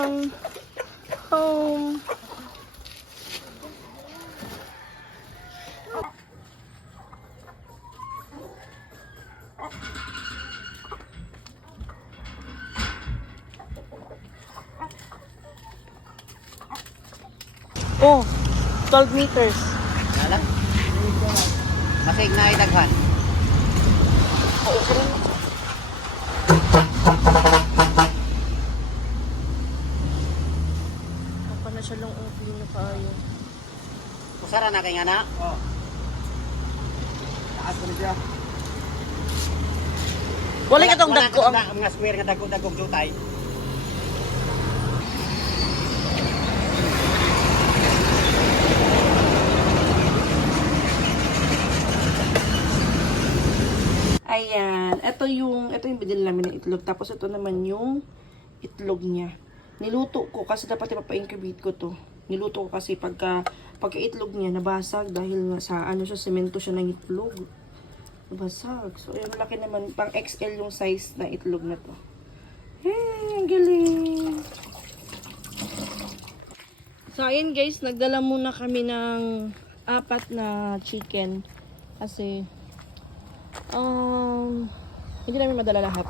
papuntang home. Oh, 12 meters. Wala. Masig na idaghan. Oo, sila na. Apa na siya lang umpli na kaayo. Kusara na kay nga na. Oo. Taas ko na siya. Wala ka tong dagko ang... Mga square nga dagko-dagkong jutay. Ayan, ito yung binili namin ng itlog. Tapos ito naman yung itlog niya. Niluto ko kasi dapat ipapa-incubate ko to. Niluto ko kasi pagka itlog niya nabasag dahil nga sa siya, semento siya ng itlog. Nabasag. So, ayan, malaki naman. Pang XL yung size na itlog na to. Hey, ang galing! So, ayan guys, nagdala muna kami ng 4 na chicken. Kasi, hindi namin madala lahat.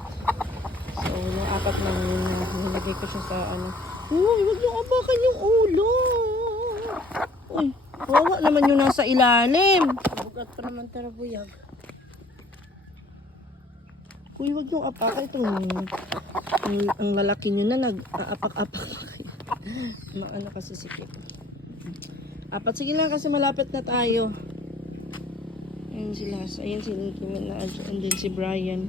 So, yung 4 lang yun na nilagay ko siya sa Uy, huwag niyong abakan yung ulo. Uy, wawa naman yung nasa ilalim. Bugat pa naman tarabuyag. Uy, huwag niyong apakan itong ang lalaki niyo na nag-aapak-apak. Maano kasi sikip. 4, sige lang kasi malapit na tayo. Ayan sila. Ayan si Nikki Minaj. And then si Brian.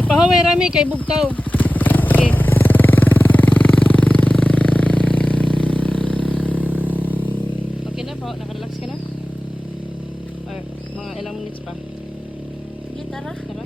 Ipahaway rami kay Bugtaw. Okay. Okay na po. Nakarelax ka na? Or mga ilang minutes pa? Sige, tara. Tara.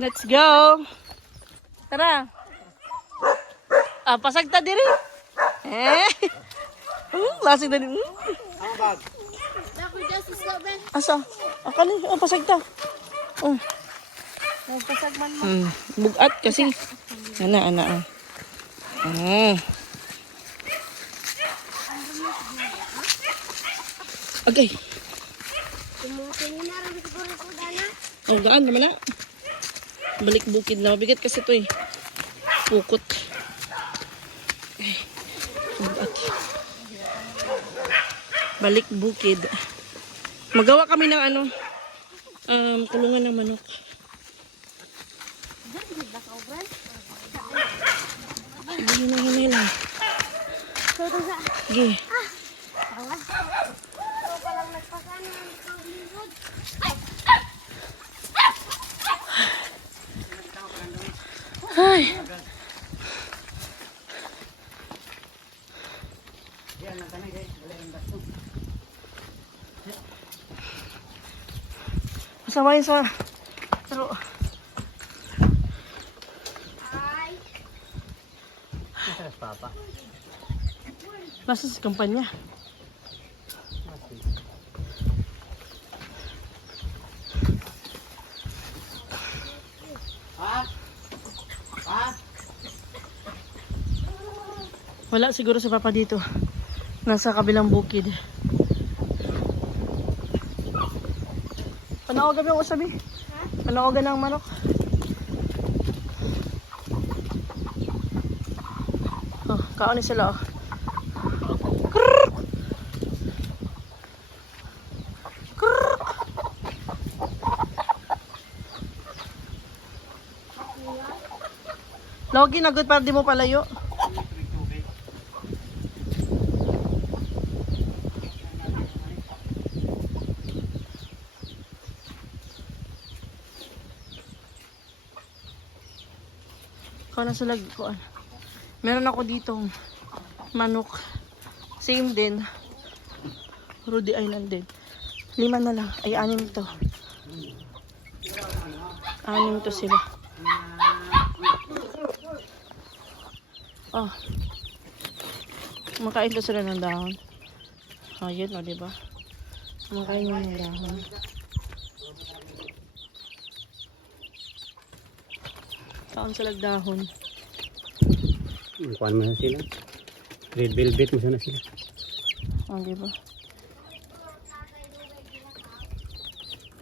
Let's go. Tara. Pasagta diri. Lasig na din. Ang bag. Asa? Akali, pasagta. Pasagman mo. Bugat kasi. Ana. Okay. Ang gaan naman na. Balik bukid na. Mabigat kasi ito eh. Pukot. Bugat. Balik bukid. Magawa kami ng kulungan ng manok. Sige lang. Sige. Ay. Masamayin sa pero Papa. nasa sa kampanya. Wala siguro si Papa dito. Nasa kabilang bukid. Panaogan yung usabi. Panaogan ng manok. Oh, kaon ni sila oh. Krrr! Krrr! Logi na good para di mo palayo. Ikaw na sa lagi ko. Meron ako ditong manok. Same din. Rudy Island din. 5 na lang. Ay, 6 to. 6 to sila. Oh. Makain to sila ng dahon. Ayun, o, diba? Makain ng dahon. Kaon sila dahon. Kuhaan mo na sila. Red velvet mo sana sila. O, diba?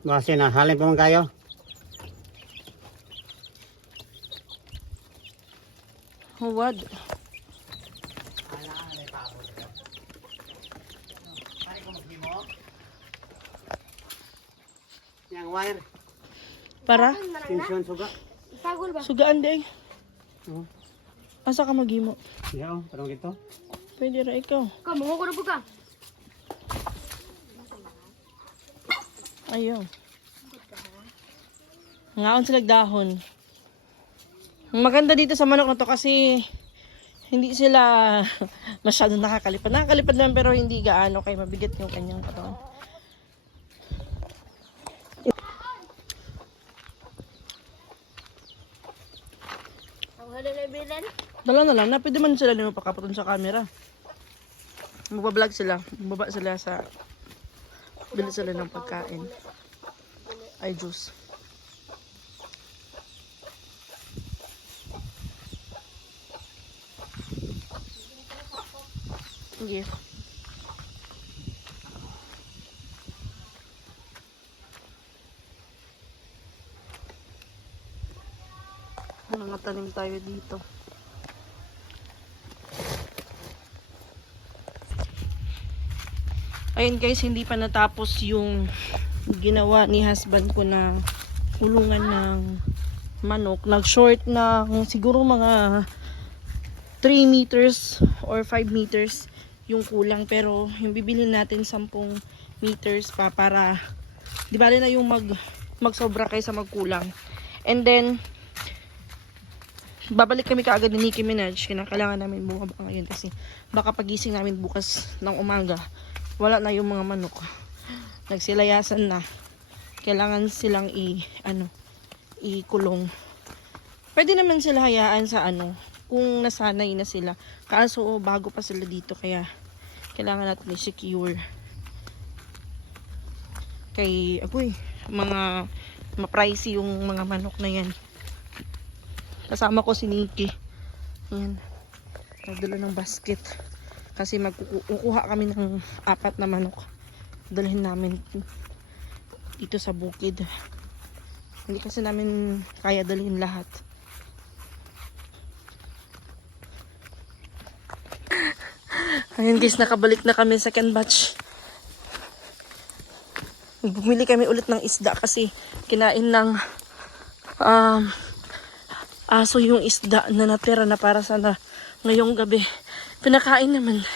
Kasi na, halin pa man kayo. Huwad. Yang wire. Para? Tension suga. Sugaan din. Oh. Asa ka maghimo? Ya, parang gitu. Pwede ra ikaw. Kamu ko na buka. Ayaw. Ngaon sila dahon. Ang maganda dito sa manok na to kasi hindi sila masyadong nakakalipad. Nakakalipad naman pero hindi gaano kay mabigat yung kanyang katawan. Ang halo na bilan. Dala na lang na pwede man sila nila pakaputon sa camera. Magbablog sila. Baba sila sa bili sila ng pagkain. Ay juice. Sige. Mga tanim tayo dito. Ayun guys, hindi pa natapos yung ginawa ni husband ko na kulungan ng manok. Nag-short na siguro mga 3 meters or 5 meters yung kulang. Pero yung bibili natin 10 meters pa para di bali na yung magsobra kaysa magkulang. And then babalik kami kaagad ni Nicki Minaj. Kailangan namin bumaba ngayon kasi baka pagising namin bukas ng umaga wala na yung mga manok. Nagsilayasan na. Kailangan silang ikulong. Pwede naman sila hayaan sa kung nasanay na sila. Kaso bago pa sila dito kaya kailangan natin i-secure. Kay mga ma-pricey yung mga manok na yan. Kasama ko si Nikki. Ayan. Nagdala ng basket. Kasi magkukuha kami ng 4 na manok. Dalhin namin dito sa bukid. Hindi kasi namin kaya dalhin lahat. Ayun guys, nakabalik na kami second batch. Bumili kami ulit ng isda kasi kinain ng aso yung isda na natira na para sana ngayong gabi. Pinakain naman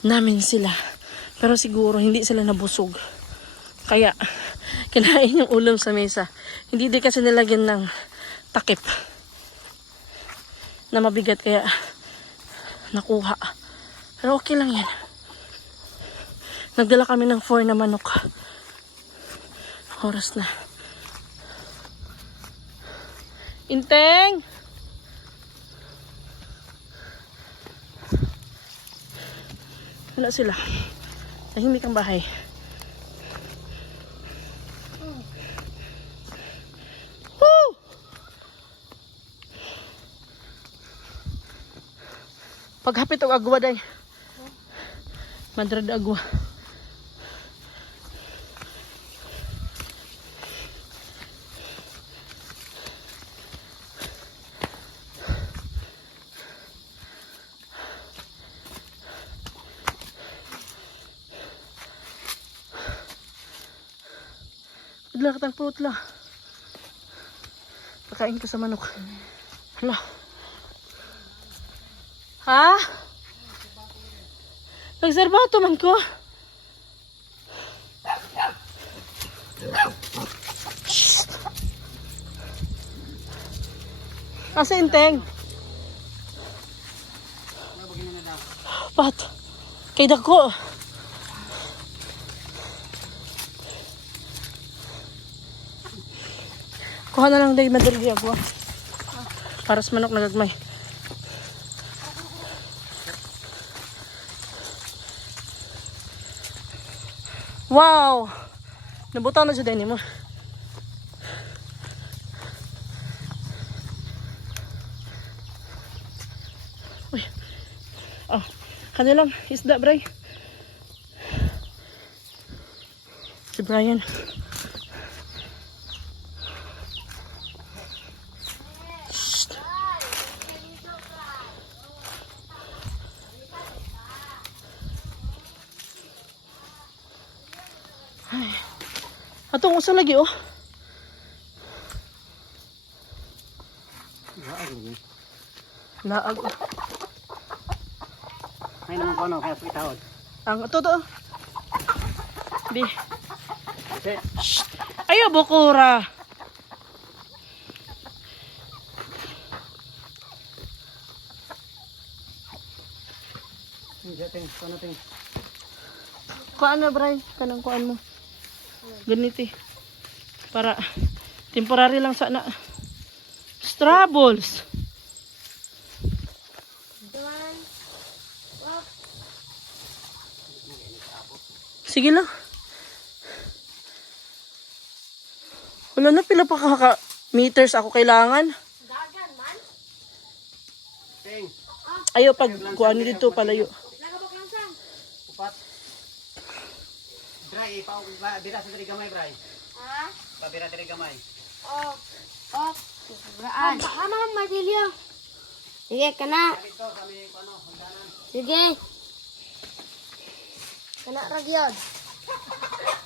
namin sila. Pero siguro hindi sila nabusog. Kaya kinain yung ulam sa mesa. Hindi din kasi nilagyan ng takip na mabigat kaya nakuha. Pero okay lang yan. Nagdala kami ng 4 na manok. Oras na. Inteng! Wala sila. Tahimik ang bahay. Woo! Paghapit og agwa day. Madrad agwa. Udla katang putla. Pakain ko sa manok. Hala. Ha? Nagserbato man ko. Shhh. Asa inteng? Pat. Kay dako. Kuha na lang day madurgi ako. Para sa manok nagagmay. Wow! Nabutaw na siya din mo. Uy. Oh, kanilang isda, Bray. Si Brian. Shhh. Ay. Atong usa lagi oh. Laag. Ay naman ko ano, kaya pitahod. Ang ato to. Di. Kasi, Shh. Ayo bukura. hindi ting, ano ting. Kuan na, Bray. Kanang kuan mo. Ganiti. Para temporary lang sana. Strables. Sige lang. Wala na pila pa meters ako kailangan. Dagan man. Ting, Ayo pag kuan dito palayo. Nagabok lang sang. upat. Bray, bira sa diri gamay, Bray. Ha? Pabira diri gamay. Oh. Oh. Raan. Hama Martilyo. Sige, kana. Dito kami ano, hangganan. Sige. Kana ragyod.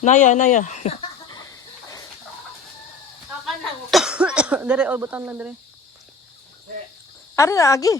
Naya, naya. Kakan lang. Dire, oh, butang lang dire. Ari na, agi.